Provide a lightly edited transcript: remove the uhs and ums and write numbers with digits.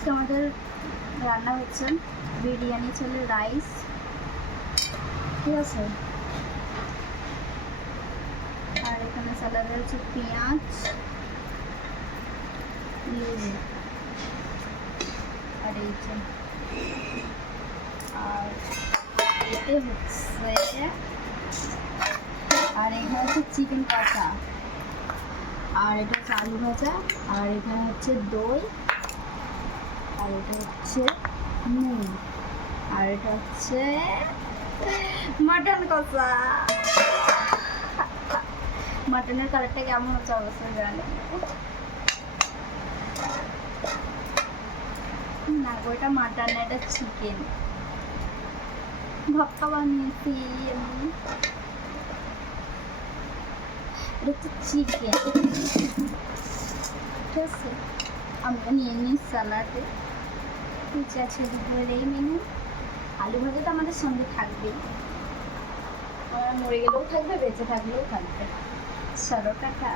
আজকে আমাদের রান্না হচ্ছে বিরিয়ানি, ছিল রাইস, ঠিক আছে। আর এখানে স্যালাডে হচ্ছে পেঁয়াজ, আর এই যে আর এতে হচ্ছে আর এখানে হচ্ছে চিকেন কষা, আর এটা হচ্ছে আলু ভাজা, আর এখানে হচ্ছে দই, আর এটা হচ্ছে নুন, আর এটা হচ্ছে মাটন কষা। মাটনের কালারটা কেমন হচ্ছে অবশ্যই জানি না গো, এটা মাটন, এটা চিকেন ভক্কা বানিয়েছি আমি। এটা হচ্ছে চিকেন, ঠিক আছে। আমরা নিয়ে নিই স্যালাডে, ঠিক আছে। দুপুরের এই মেনু। আলু ভাজা তো আমাদের সঙ্গে থাকবেই, মরে গেলেও থাকবে, বেঁচে থাকলেও থাকবে। ১৬ টাকা।